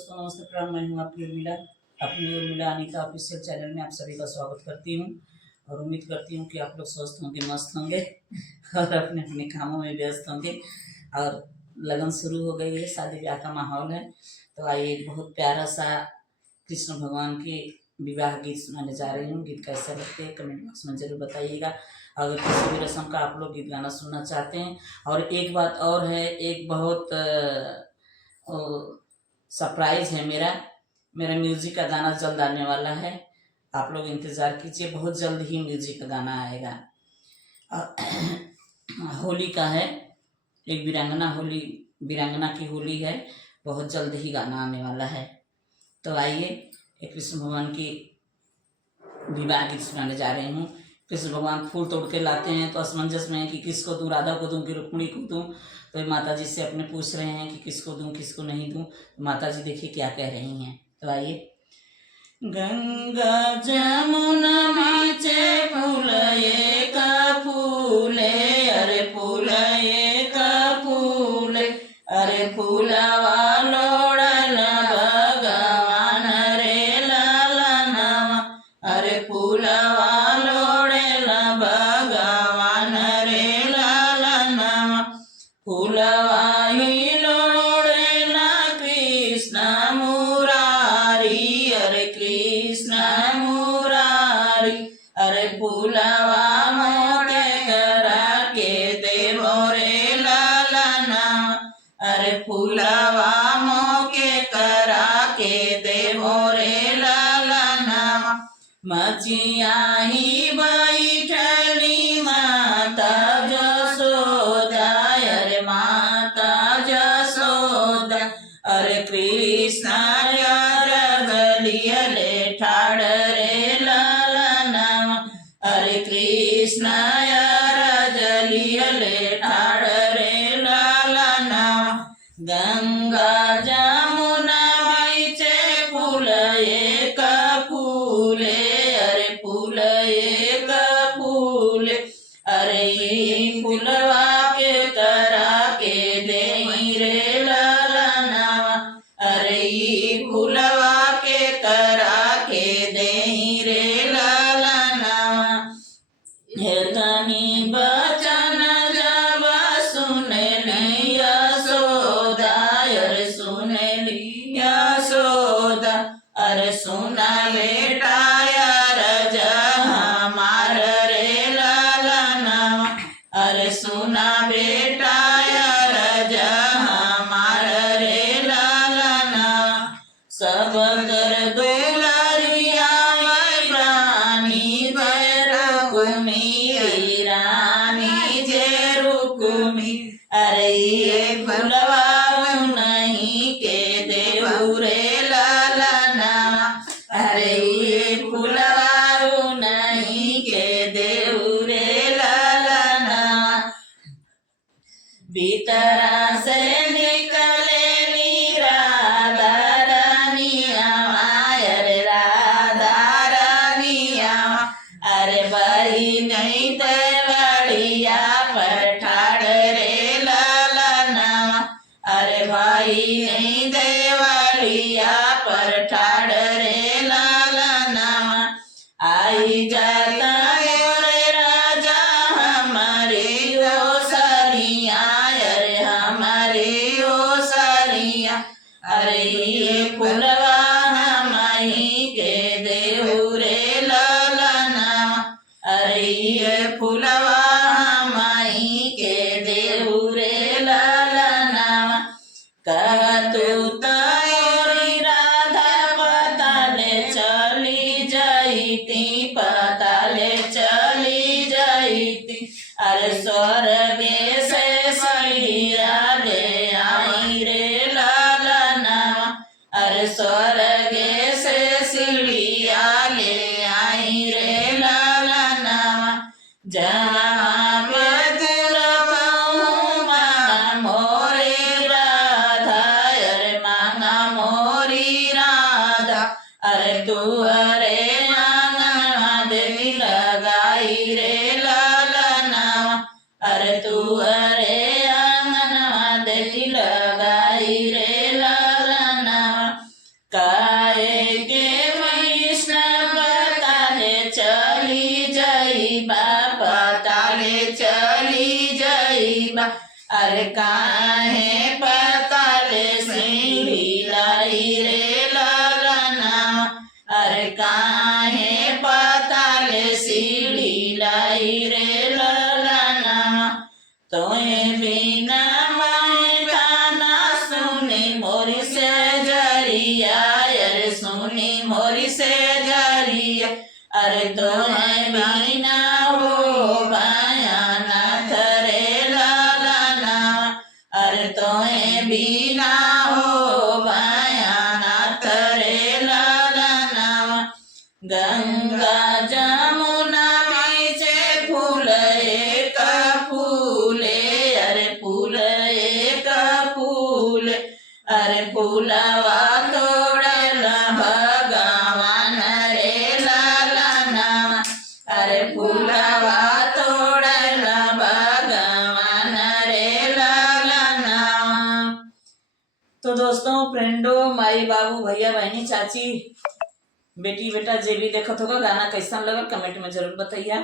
दोस्तों नमस्ते प्रणाम। मैं हूँ आपकी उर्मिला, अपनी उर्मिला अनीता ऑफिशियल चैनल में आप सभी का स्वागत करती हूँ और उम्मीद करती हूँ कि आप लोग स्वस्थ होंगे, मस्त होंगे और अपने अपने कामों में व्यस्त होंगे। और लगन शुरू हो गई है, शादी ब्याह का माहौल है। तो आइए एक बहुत प्यारा सा कृष्ण भगवान के विवाह गीत सुनाने जा रही हूँ। गीत कैसे लगते हैं कमेंट बॉक्स में जरूर बताइएगा। अगर किसी भी रस्म का आप लोग गीत गाना सुनना चाहते हैं। और एक बात और है, एक बहुत सरप्राइज़ है मेरा म्यूज़िक का गाना जल्द आने वाला है। आप लोग इंतज़ार कीजिए, बहुत जल्द ही म्यूज़िक का गाना आएगा। होली का है, एक वीरांगना की होली है, बहुत जल्द ही गाना आने वाला है। तो आइए एक कृष्ण भगवान की विवाह गीत सुनाने जा रही हूँ। कृष्ण भगवान फूल तोड़ के लाते हैं तो असमंजस में है कि किसको दूँ, राधा को दूँ कि रुक्मिणी को दूँ। तो माता जी से अपने पूछ रहे हैं कि किसको दूँ किसको नहीं दूँ। तो माता जी देखिए क्या कह रही हैं। तो आइए। गंगा जमुना मीचे फूले का फूले, अरे फूले का फूले, अरे फूलवा लोड़न भगवान रे लालनवा, अरे फूलवा लोड़न भगवान रे लालनवा, फूलवा ही लोड़न कृष्ण मुरारी, अरे कृष्ण मुरारी, अरे फूलवा मोके करा के देवो रे लालनवा, अरे फूलवा मोके करा के देवो रे लालनवा, मचिया ही बैठली माता जसोदा, अरे माता जसोदा, अरे कृष्ण गलियले ठाड़ रे लालनवा, अरे कृष्ण जलियले ठाड़ रे लालनवा, गंगा जमुना बीचे फूल एक फूले, अरे फूल एक फूले, अरे ये फूलवा के करा के दे रे लालनवा, अरे ये फूलवा के करा के दे रे लालनवा, हेतनी बचन जब सुने यशोदा, अरे सुने यशोदा, अरे सुना बेटा यार हमार रे लालनवा, अरे सुना बेटा यार हमार रे लालनवा, सब कर दुलारिया प्राणी रुक्मी रानी जे रुक्मी, अरे ये फुलवा नहीं के देव रे लालनवा, अरे ये फुलवा नहीं के देव रे लालनवा, भीतरा से निकले राधा रानिया, अरे राधा रानिया, अरे बड़ी नहीं देवड़िया पर ठाड़ रे लालनवा, अरे भाई नहीं देवड़िया पर ठाड़ रे लालनवा, आई जाता रे राजा हमारे ओ सरिया, अरे हमारे ओ सरिया, अरे ये फुलवा हमारी के देव रे लालनवा, अरे ये फुलवा हमारी के देव रे लालनवा, कहतु तोरी राधा पताले चली जाईती, पताले चली जाईती, अरे स्वर्गे से सैया ले आई रे लालनवा, अरे स्वर्गे से सीढ़िया ले आई रे लालनवा, जहाँ बेदुर कहूँ मांगा मोरी राधा, अरे मांगा मोरी राधा, अरे तू अरे मांगा दिल लगाई रे लालनवा, अरे तू अरे आंगनवा दिल लगाई रे लालनवा, अरे काहे पताले सीढ़ी लाई रे ललनावा, अरे काहे पताले सीढ़ी लाई रे ललनावा। तोए बिना मैं गाना सुनी मोरी से जरिया, अरे सुनी मोरी से जरिया, अरे तोए बिना हो भयानाथ रे ललनावा, अरे तोए बिना हो भयानाथ रे ललनावा। गंगा जमुना बीचे फूल एक फूले, अरे फूल एक फूले, अरे फूलवा तोड़ल भगवान रे ललनावा, अरे फूलवा तोड़ल भगवान रे ललनावा। तो दोस्तों, फ्रेंडों, माई बाबू, भैया बहनी, चाची, बेटी बेटा जे भी देखत होगा, गाना कैसा लगा कमेंट में जरूर बताइए।